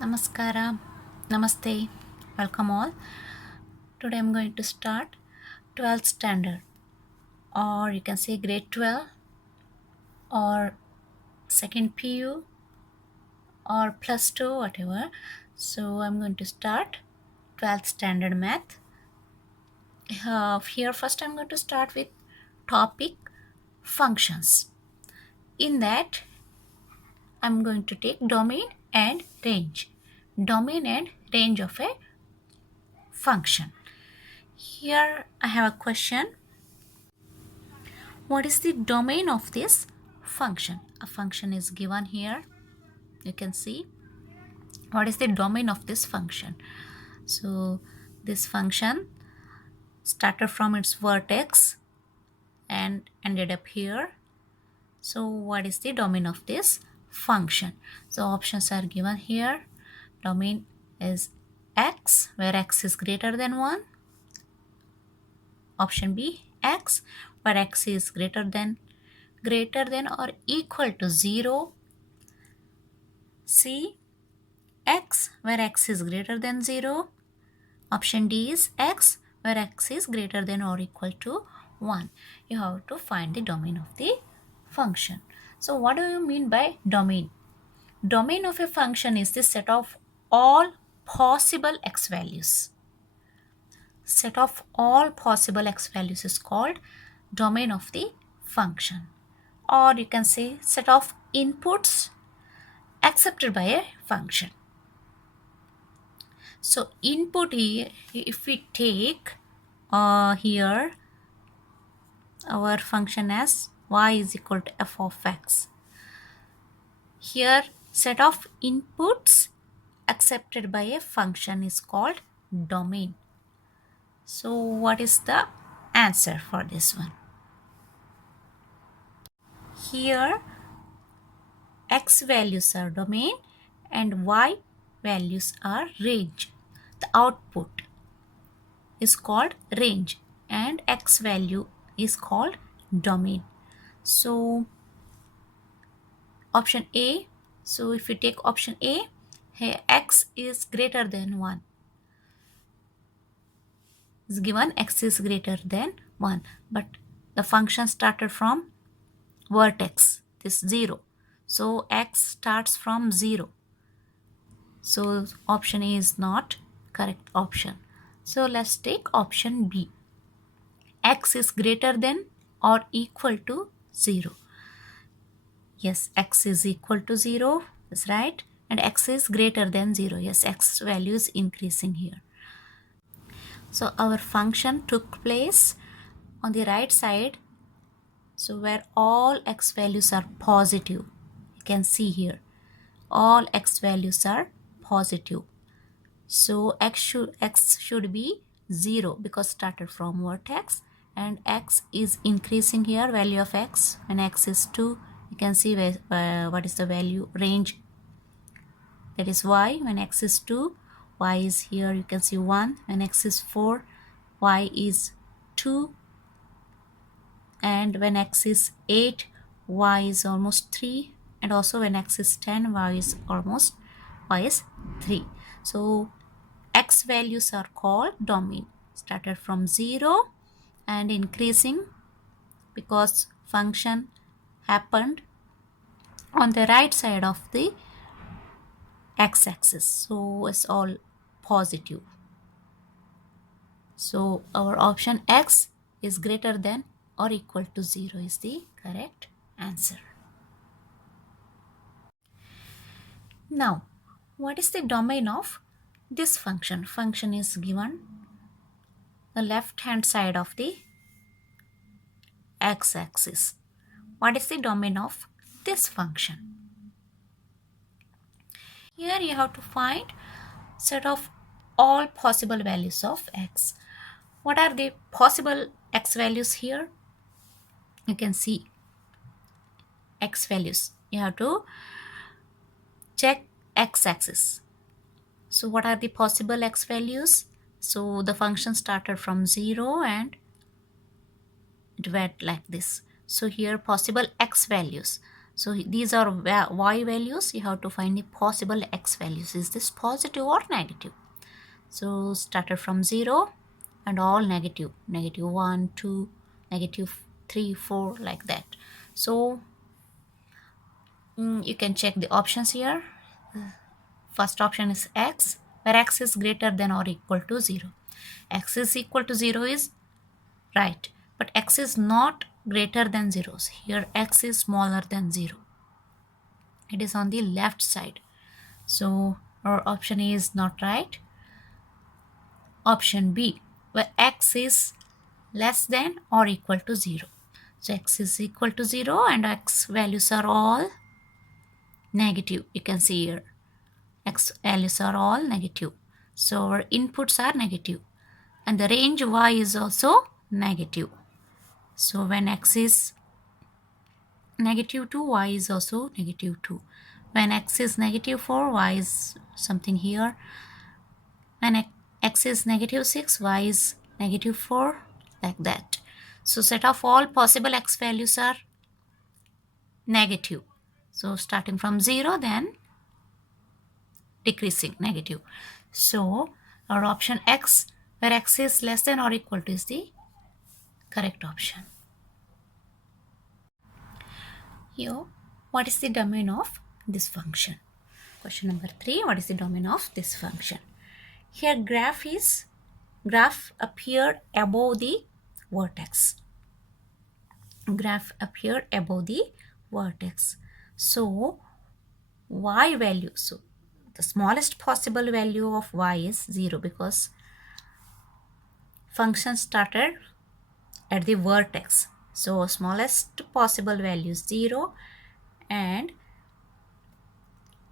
Namaskara, Namaste, welcome all. Today I'm going to start 12th standard, or you can say grade 12, or second PU, or plus 2, whatever. So I'm going to start 12th standard math. Here, first, I'm going to start with topic functions. In that, I'm going to take domain and range. Domain and range of a function. Here, I have a question. What is the domain of this function? A function is given here. You can see what is the domain of this function. So this function started from its vertex and ended up here. So what is the domain of this function? So options are given here. Domain is x, where x is greater than 1. Option B, x, where x is greater than or equal to 0. C, x, where x is greater than 0. Option D is x, where x is greater than or equal to 1. You have to find the domain of the function. So what do you mean by domain? Domain of a function is the set of all possible x values. Set of all possible x values is called domain of the function. Or you can say set of inputs accepted by a function. So input here, if we take here our function as y is equal to f of x. Here set of inputs accepted by a function is called domain. So what is the answer for this one? Here x values are domain and y values are range. The output is called range and x value is called domain. So option A, so if you take option A, here x is greater than 1. Is given x is greater than 1, but the function started from vertex, this 0. So x starts from 0. So option A is not correct option. So let's take option B. X is greater than or equal to 0. Yes, x is equal to 0 is right, and x is greater than 0. Yes, x value is increasing here. So our function took place on the right side, so where all x values are positive. You can see here all x values are positive. So x should be 0 because started from vertex, and x is increasing here. Value of x when x is 2, you can see what is the value range, that is y. When x is 2, y is here, you can see 1. When x is 4, y is 2. And when x is 8, y is almost 3. And also when x is 10, y is 3. So x values are called domain. Started from 0 and increasing because function happened on the right side of the x-axis. So it's all positive. So our option x is greater than or equal to 0 is the correct answer. Now, what is the domain of this function? Function is given the left hand side of the x-axis. What is the domain of this function? Here you have to find set of all possible values of x. What are the possible x values here? You can see x values. You have to check x-axis. So what are the possible x values? So the function started from 0 and it went like this. So here possible x values. So these are y values. You have to find the possible x values. Is this positive or negative? So started from 0 and all negative. Negative 1, 2, negative 3, 4, like that. So you can check the options here. First option is x, where x is greater than or equal to 0. X is equal to 0 is right, but x is not greater than 0. Here x is smaller than 0. It is on the left side. So our option A is not right. Option B, where x is less than or equal to 0. So x is equal to 0 and x values are all negative. You can see here x values are all negative. So our inputs are negative and the range y is also negative. So when x is negative 2, y is also negative 2. When x is negative 4, y is something here. When x is negative 6, y is negative 4, like that. So set of all possible x values are negative. So starting from 0, then decreasing, negative. So our option X, where x is less than or equal to, is the correct option. Here, what is the domain of this function? Question number 3, what is the domain of this function? Here graph appeared above the vertex. Graph appeared above the vertex. So y value, so the smallest possible value of y is 0 because function started at the vertex. So smallest possible value is 0 and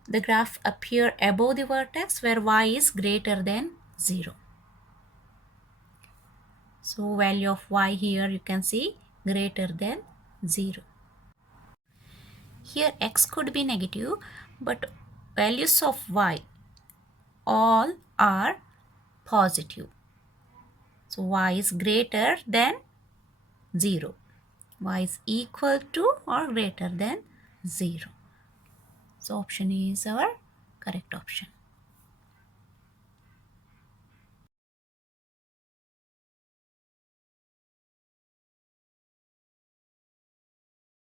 the graph appear above the vertex where y is greater than 0. So value of y here you can see greater than 0. Here x could be negative, but values of y all are positive. So y is greater than 0. Y is equal to or greater than 0. So option A is our correct option.